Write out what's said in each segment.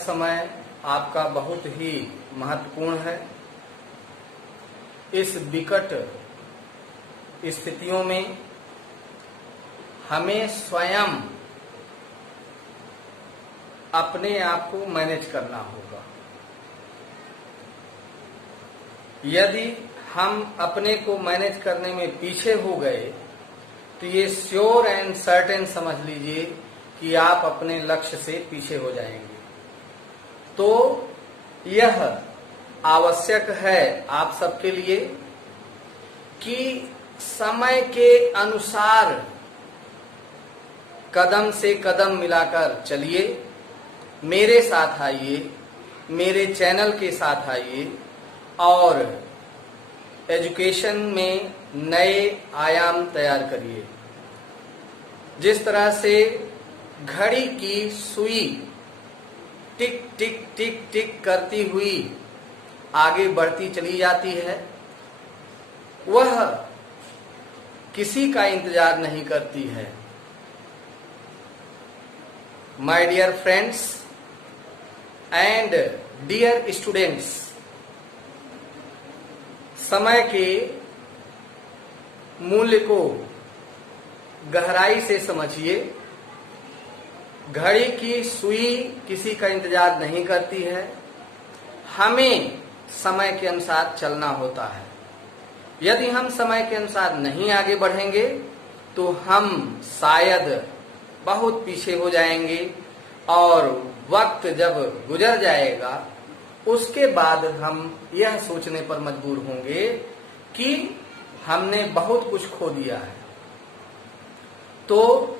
समय आपका बहुत ही महत्वपूर्ण है। इस विकट स्थितियों में हमें स्वयं अपने आप को मैनेज करना होगा। यदि हम अपने को मैनेज करने में पीछे हो गए तो ये श्योर एंड सर्टेन समझ लीजिए कि आप अपने लक्ष्य से पीछे हो जाएंगे। तो यह आवश्यक है आप सबके लिए कि समय के अनुसार कदम से कदम मिलाकर चलिए। मेरे साथ आइए, मेरे चैनल के साथ आइए और एजुकेशन में नए आयाम तैयार करिए। जिस तरह से घड़ी की सुई टिक टिक टिक टिक करती हुई आगे बढ़ती चली जाती है, वह किसी का इंतजार नहीं करती है। My dear friends and dear students, समय के मूल्य को गहराई से समझिए। घड़ी की सुई किसी का इंतजार नहीं करती है, हमें समय के अनुसार चलना होता है। यदि हम समय के अनुसार नहीं आगे बढ़ेंगे तो हम शायद बहुत पीछे हो जाएंगे और वक्त जब गुजर जाएगा उसके बाद हम यह सोचने पर मजबूर होंगे कि हमने बहुत कुछ खो दिया है। तो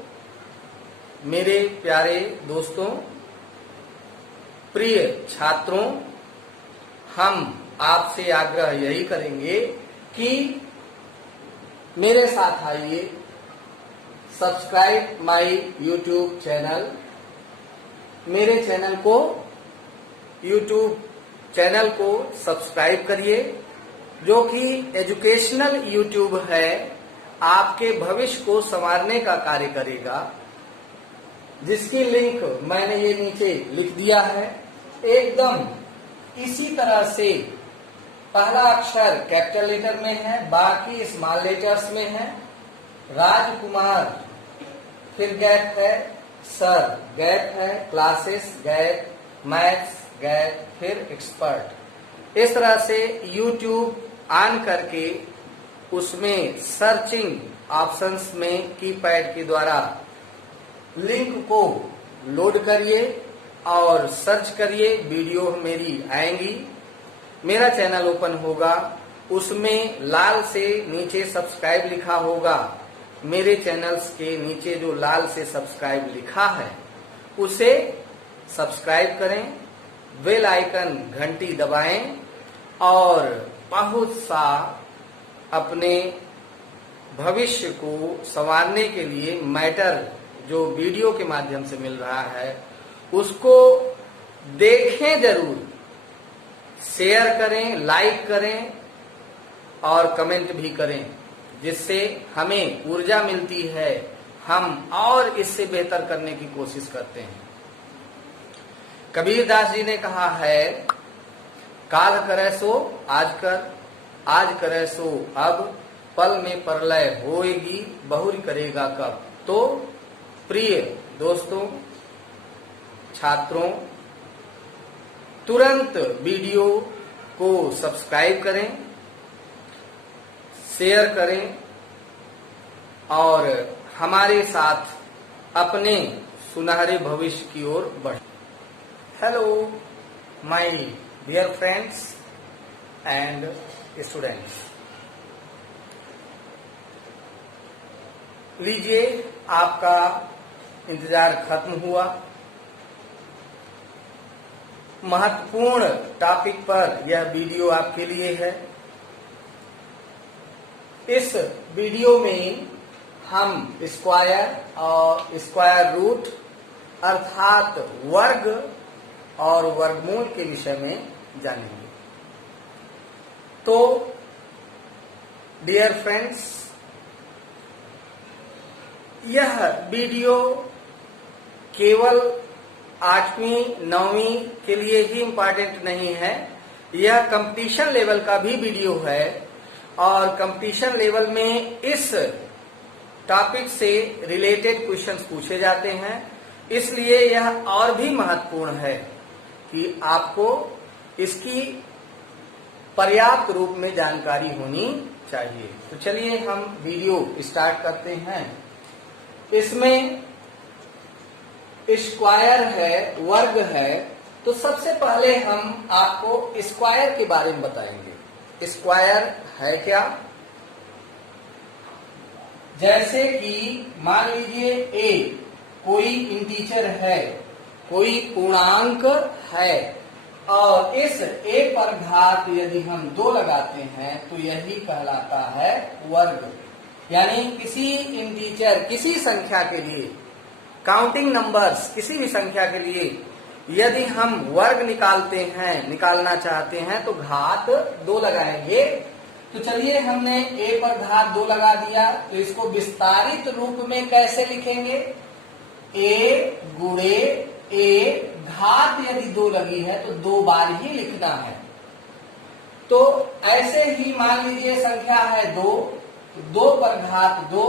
मेरे प्यारे दोस्तों, प्रिय छात्रों, हम आपसे आग्रह यही करेंगे कि मेरे साथ आइए, सब्सक्राइब माय यूट्यूब चैनल। मेरे चैनल को यूट्यूब चैनल को सब्सक्राइब करिए, जो कि एजुकेशनल यूट्यूब है, आपके भविष्य को संवारने का कार्य करेगा, जिसकी लिंक मैंने ये नीचे लिख दिया है। एकदम इसी तरह से पहला अक्षर कैपिटल लेटर में है, बाकी स्मॉल लेटर्स में है। राजकुमार, फिर गैप है, सर गैप है, क्लासेस गैप, मैथ्स गैप, फिर एक्सपर्ट। इस तरह से YouTube ऑन करके उसमें सर्चिंग ऑप्शंस में कीपैड के द्वारा लिंक को लोड करिए और सर्च करिए, वीडियो मेरी आएंगी। मेरा चैनल ओपन होगा, उसमें लाल से नीचे सब्सक्राइब लिखा होगा। मेरे चैनल्स के नीचे जो लाल से सब्सक्राइब लिखा है उसे सब्सक्राइब करें, बेल आइकन घंटी दबाएं और बहुत सा अपने भविष्य को संवारने के लिए मैटर जो वीडियो के माध्यम से मिल रहा है उसको देखें जरूर, शेयर करें, लाइक करें और कमेंट भी करें, जिससे हमें ऊर्जा मिलती है, हम और इससे बेहतर करने की कोशिश करते हैं। कबीरदास जी ने कहा है, काल करे सो आज कर, आज करे सो अब, पल में प्रलय होएगी, बहुरी करेगा कब। तो प्रिय दोस्तों, छात्रों, तुरंत वीडियो को सब्सक्राइब करें, शेयर करें और हमारे साथ अपने सुनहरे भविष्य की ओर बढ़ें। Hello my dear friends and students, लीजिए आपका इंतजार खत्म हुआ। महत्वपूर्ण टॉपिक पर यह वीडियो आपके लिए है। इस वीडियो में हम स्क्वायर और स्क्वायर रूट अर्थात वर्ग और वर्गमूल के विषय में जानेंगे। तो डियर फ्रेंड्स, यह वीडियो केवल 8वीं 9वीं के लिए ही इम्पॉर्टेंट नहीं है, यह कंपटीशन लेवल का भी वीडियो है और कंपटीशन लेवल में इस टॉपिक से रिलेटेड क्वेश्चंस पूछे जाते हैं, इसलिए यह और भी महत्वपूर्ण है कि आपको इसकी पर्याप्त रूप में जानकारी होनी चाहिए। तो चलिए हम वीडियो स्टार्ट करते हैं। इसमें स्क्वायर है, वर्ग है, तो सबसे पहले हम आपको स्क्वायर के बारे में बताएंगे। स्क्वायर है क्या? जैसे कि मान लीजिए a कोई इंटीजर है, कोई पूर्णांक है और इस a पर घात यदि हम 2 लगाते हैं तो यही कहलाता है वर्ग। यानी किसी इंटीजर, किसी संख्या के लिए, काउंटिंग नंबर्स किसी भी संख्या के लिए यदि हम वर्ग निकालना चाहते हैं तो घात 2 लगाएंगे। तो चलिए हमने a पर घात 2 लगा दिया, तो इसको विस्तारित रूप में कैसे लिखेंगे? a गुणे a, घात यदि 2 लगी है तो 2 बार ही लिखना है। तो ऐसे ही मान लीजिए संख्या है 2, तो 2 पर घात 2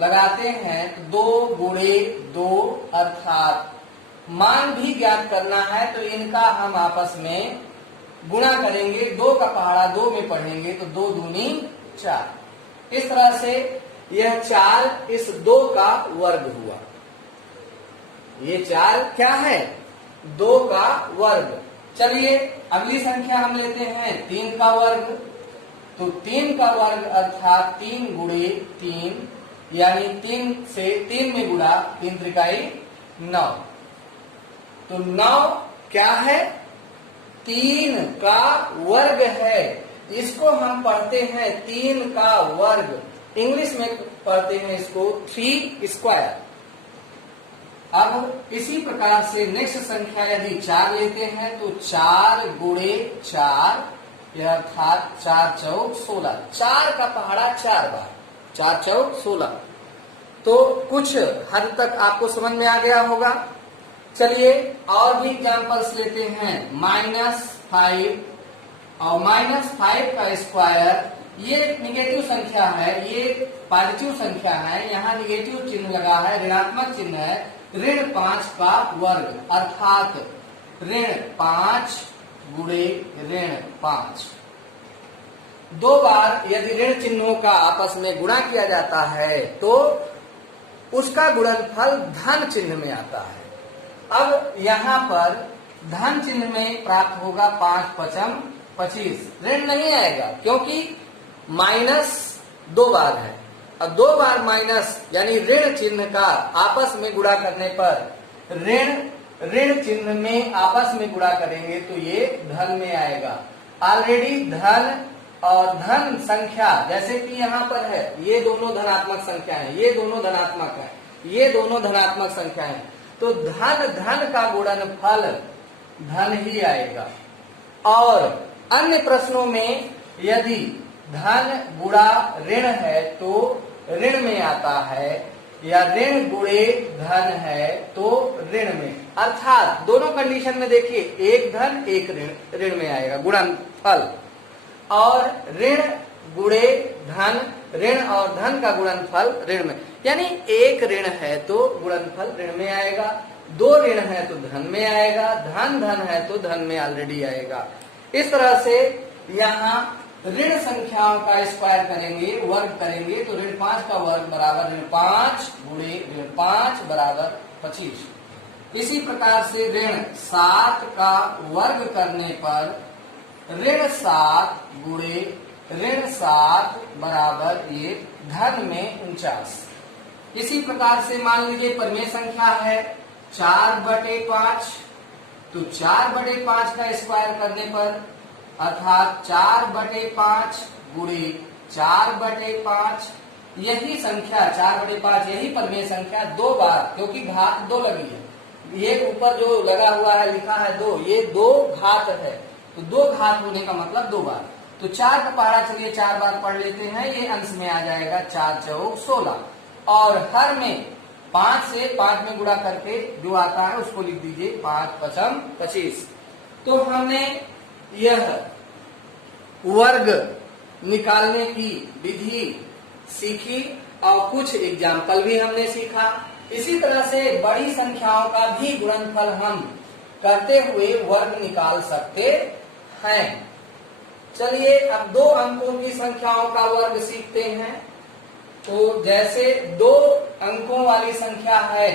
लगाते हैं तो 2 गुणे 2 अर्थात मान भी ज्ञात करना है, तो इनका हम आपस में गुणा करेंगे। 2 का पहाड़ा 2 में पढ़ेंगे तो 2 दूनी 4। इस तरह से यह 4 इस 2 का वर्ग हुआ। ये 4 क्या है? 2 का वर्ग। चलिए अगली संख्या हम लेते हैं 3 का वर्ग। तो 3 का वर्ग अर्थात 3 गुणे 3, यानी 3 से 3 में गुणा 3 त्रिकाई 9। तो 9 क्या है? 3 का वर्ग है। इसको हम पढ़ते हैं 3 का वर्ग, इंग्लिश में पढ़ते हैं इसको 3 स्क्वायर। अब इसी प्रकार से नेक्स्ट संख्या यदि 4 लेते हैं तो 4 गुणे 4, यह अर्थात 4 चौक 16। 4 का पहाड़ा 4 बार, 4 चौक 16। तो कुछ हद तक आपको समझ में आ गया होगा। चलिए और भी एग्जांपल्स लेते हैं। -5 और -5 का स्क्वायर, ये निगेटिव संख्या है, ये पॉजिटिव संख्या है, यहाँ निगेटिव चिन्ह लगा है, ऋणात्मक चिन्ह है। ऋण 5 का वर्ग अर्थात ऋण 5 गुणे ऋण 5। 2 बार यदि ऋण चिन्हों का आपस में गुणा किया जाता है तो उसका गुणनफल धन चिन्ह में आता है। अब यहाँ पर धन चिन्ह में प्राप्त होगा 5 पचम 25, ऋण नहीं आएगा क्योंकि माइनस 2 बार है। अब 2 बार माइनस यानी ऋण चिन्ह का आपस में गुणा करने पर ऋण चिन्ह में आपस में गुणा करेंगे तो ये धन में आएगा। ऑलरेडी धन और धन संख्या जैसे कि यहाँ पर है, ये दोनों धनात्मक संख्या है, ये दोनों धनात्मक है, ये दोनों धनात्मक संख्या है, तो धन का गुणनफल धन ही आएगा। और अन्य प्रश्नों में यदि धन गुणा ऋण है तो ऋण में आता है, या ऋण गुणे धन है तो ऋण में, अर्थात दोनों कंडीशन में देखिए एक धन एक ऋण में आएगा गुणनफल। और ऋण गुणे धन, ऋण और धन का गुणनफल ऋण में, यानी एक ऋण है तो गुणनफल ऋण में आएगा, 2 ऋण है तो धन में आएगा, धन है तो धन में ऑलरेडी आएगा। इस तरह से यहाँ ऋण संख्याओं का स्क्वायर करेंगे, वर्ग करेंगे, तो ऋण 5 का वर्ग बराबर ऋण 5 गुणे ऋण 5 बराबर 25। इसी प्रकार से ऋण 7 का वर्ग करने पर ऋण 7 गुणे ऋण 7 बराबर ये धन में 49। इसी प्रकार से मान लीजिए परिमेय संख्या है 4/5, तो 4/5 का स्क्वायर करने पर अर्थात 4/5 गुणे 4/5, यही संख्या 4/5 यही परिमेय संख्या 2 बार, क्योंकि घात 2 लगी है, ये ऊपर जो लगा हुआ है लिखा है 2, ये 2 घात है, तो 2 घात होने का मतलब 2 बार। तो 4 का पहाड़ा चलिए 4 बार पढ़ लेते हैं, ये अंश में आ जाएगा 4 चौक 16। और हर में 5 से 5 में गुणा करके जो आता है उसको लिख दीजिए 5 पचम 25। तो हमने यह वर्ग निकालने की विधि सीखी और कुछ एग्जाम्पल भी हमने सीखा। इसी तरह से बड़ी संख्याओं का भी गुणनफल हम करते हुए वर्ग निकाल सकते हैं। चलिए अब 2 अंकों की संख्याओं का वर्ग सीखते हैं। तो जैसे 2 अंकों वाली संख्या है,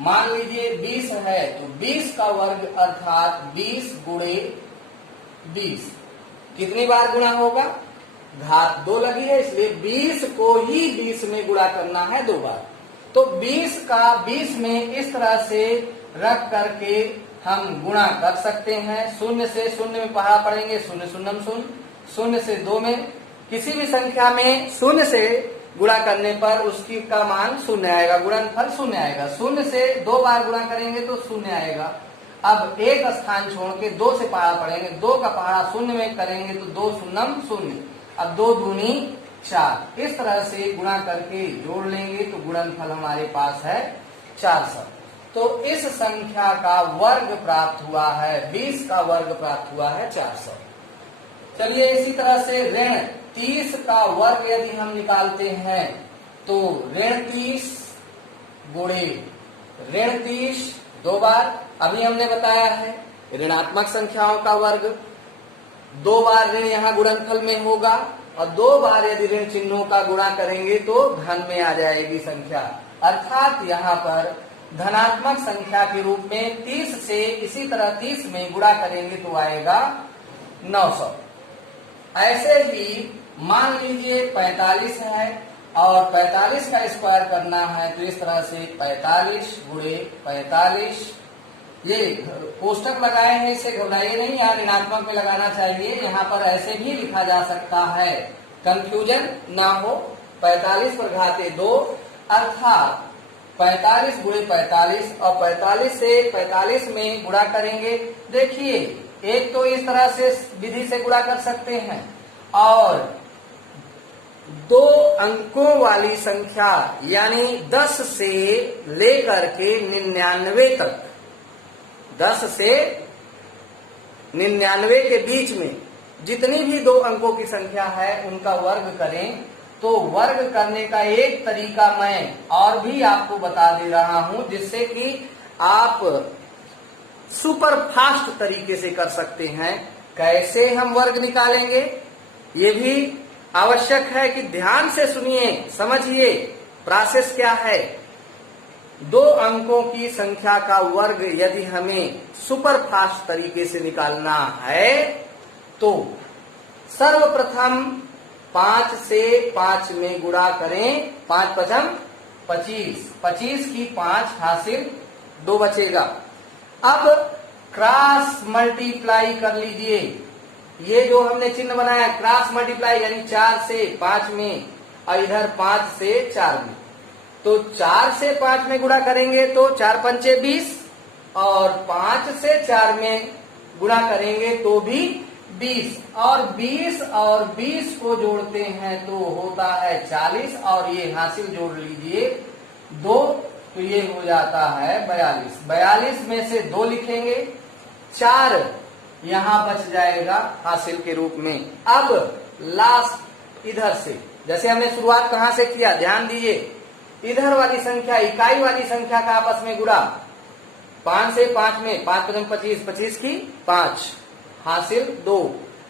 मान लीजिए 20 है, तो 20 का वर्ग अर्थात 20 गुणे 20 कितनी बार गुणा होगा? घात 2 लगी है, इसलिए 20 को ही 20 में गुणा करना है 2 बार। तो 20 का 20 में इस तरह से रख करके हम गुणा कर सकते हैं। 0 से 0 में पहाड़ा पड़ेंगे, 0 शून्यम 0, 0 से 2 में किसी भी संख्या में 0 से गुणा करने पर उसकी का मान 0 आएगा, गुणनफल 0 आएगा। 0 से 2 बार गुणा करेंगे तो 0 आएगा। अब एक स्थान छोड़ के 2 से पहाड़ा पड़ेंगे, 2 का पहाड़ा 0 में करेंगे तो 2 शून्यम 0, अब 2 दूनी 4। इस तरह से गुणा करके जोड़ लेंगे तो गुणनफल हमारे पास है 400। तो इस संख्या का वर्ग प्राप्त हुआ है, 20 का वर्ग प्राप्त हुआ है 400। चलिए इसी तरह से ऋण 30 का वर्ग यदि हम निकालते हैं तो ऋण 30 गुणे ऋण 30 2 बार, अभी हमने बताया है ऋणात्मक संख्याओं का वर्ग 2 बार ऋण यहाँ गुणनफल में होगा, और 2 बार यदि ऋण चिन्हों का गुणा करेंगे तो धन में आ जाएगी संख्या। अर्थात यहाँ पर धनात्मक संख्या के रूप में 30 से इसी तरह 30 में गुणा करेंगे तो आएगा 900। ऐसे ही मान लीजिए 45 है और 45 का स्क्वायर करना है, तो इस तरह से 45 गुणे 45, ये कोष्टक लगाए हैं, इसे घबराइए नहीं, यहाँ ऋणात्मक में लगाना चाहिए। यहाँ पर ऐसे भी लिखा जा सकता है, कंफ्यूजन ना हो। 45 पर घाते 2 अर्थात 45 गुणे 45, और 45 से 45 में गुणा करेंगे। देखिए एक तो इस तरह से विधि से गुणा कर सकते हैं, और 2 अंकों वाली संख्या यानी 10 से लेकर के 99 तक, 10 से 99 के बीच में जितनी भी 2 अंकों की संख्या है उनका वर्ग करें। तो वर्ग करने का एक तरीका मैं और भी आपको बता दे रहा हूं, जिससे कि आप सुपर फास्ट तरीके से कर सकते हैं। कैसे हम वर्ग निकालेंगे ये भी आवश्यक है कि ध्यान से सुनिए, समझिए प्रोसेस क्या है। 2 अंकों की संख्या का वर्ग यदि हमें सुपर फास्ट तरीके से निकालना है तो सर्वप्रथम 5 से 5 में गुणा करें, 5 पचम 25, 25 की 5 हासिल 2 बचेगा। अब क्रॉस मल्टीप्लाई कर लीजिए, ये जो हमने चिन्ह बनाया क्रॉस मल्टीप्लाई यानी 4 से 5 में और इधर 5 से 4 में, तो 4 से 5 में गुणा करेंगे तो 4 पंचे 20, और 5 से 4 में गुणा करेंगे तो भी 20, और 20 को जोड़ते हैं तो होता है 40, और ये हासिल जोड़ लीजिए 2, तो ये हो जाता है 42। 42 में से 2 लिखेंगे, 4 यहाँ बच जाएगा हासिल के रूप में। अब लास्ट इधर से, जैसे हमने शुरुआत कहां से किया ध्यान दीजिए, इधर वाली संख्या इकाई वाली संख्या का आपस में गुणा, 5 से 5 में 5 पचम 25, 25 की 5 हासिल 2।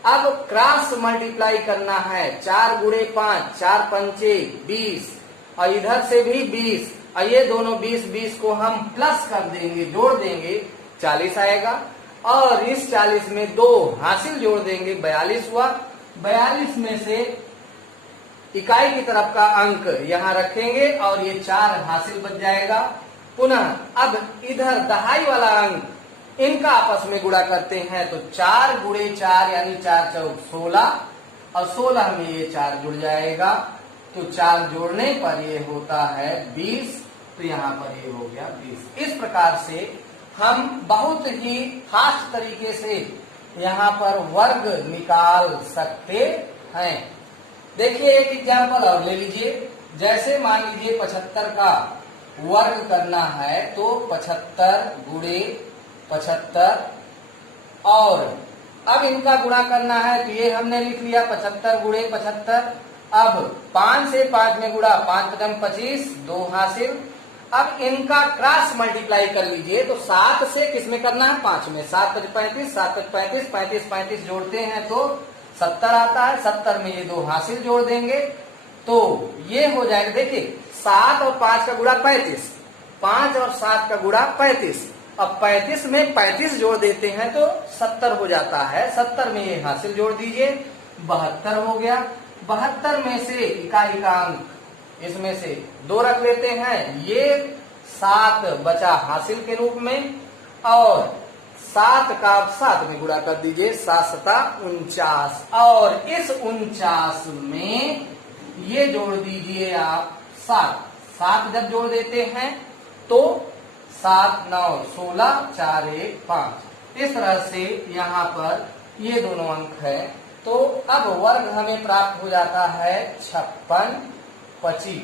अब क्रॉस मल्टीप्लाई करना है, 4 गुणे 5, 4 पंचे 20, और इधर से भी 20, और ये दोनों 20 को हम प्लस कर देंगे, जोड़ देंगे 40 आएगा, और इस 40 में 2 हासिल जोड़ देंगे 42 हुआ। 42 में से इकाई की तरफ का अंक यहाँ रखेंगे और ये 4 हासिल बच जाएगा। पुनः अब इधर दहाई वाला अंक इनका आपस में गुणा करते हैं, तो 4 गुणे 4 यानी 4 चौक 16, और 16 में ये 4 जुड़ जाएगा, तो 4 जोड़ने पर ये होता है 20, तो यहाँ पर ये हो गया 20। इस प्रकार से हम बहुत ही फास्ट तरीके से यहाँ पर वर्ग निकाल सकते हैं। देखिए एक एग्जाम्पल और ले लीजिए, जैसे मान लीजिए 75 का वर्ग करना है तो 75 गुणे 75 और अब इनका गुणा करना है तो ये हमने लिख लिया 75 गुणे 75। अब 5 से 5 में गुणा, 5 पचम 25, 2 हासिल। अब इनका क्रॉस मल्टीप्लाई कर लीजिए तो 7 से किसमें करना है, 5 में। 7 पच 35, 7 पच 35, 35 35 जोड़ते हैं तो 70 आता है। 70 में ये 2 हासिल जोड़ देंगे तो ये हो जाएगा। देखिए 7 और 5 का गुणा 35, 5 और 7 का गुणा 35। अब 35 में 35 जोड़ देते हैं तो 70 हो जाता है। 70 में ये हासिल जोड़ दीजिए, 72 हो गया। 72 में से इकाई का अंक इसमें से 2 रख लेते हैं, ये 7 बचा हासिल के रूप में और 7 का 7 में गुणा कर दीजिए, 7 सता 49 और इस 49 में ये जोड़ दीजिए आप 7। 7 जब जोड़ देते हैं तो 7 9 16 4 1 5। इस तरह से यहाँ पर ये दोनों अंक है। तो अब वर्ग हमें प्राप्त हो जाता है 56 25।